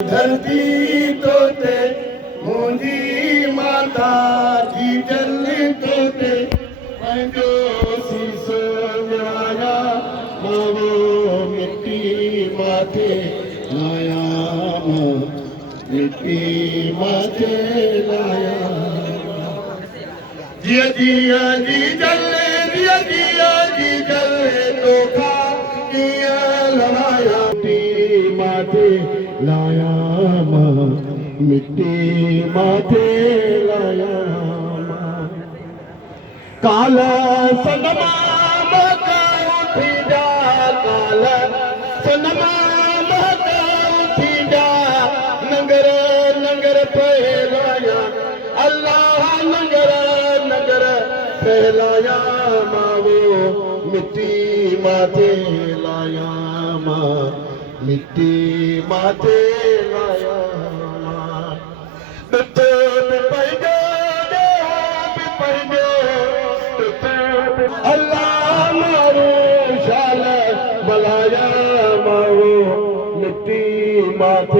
धरती तोते मुंहिंजी माता जी जल तोते पंहिंजो सीसो विराया मावो मिटी माथे लाया मिटी माथे लाया जिया जिया जी जल जिया जी जल तोखा किया लड़ाया मिटी माथे लाया मिट्टी माथे लाया काला सनमा महका उठी जा काला सनमा महका उठी जा नंगर नंगर पहलाया अल्लाह नंगर नंगर पहलाया मावो मिट्टी माथे लाया मिट्टी माथे लाया अल्लाह मारो शाल मलाया मारो मिट्टी माथे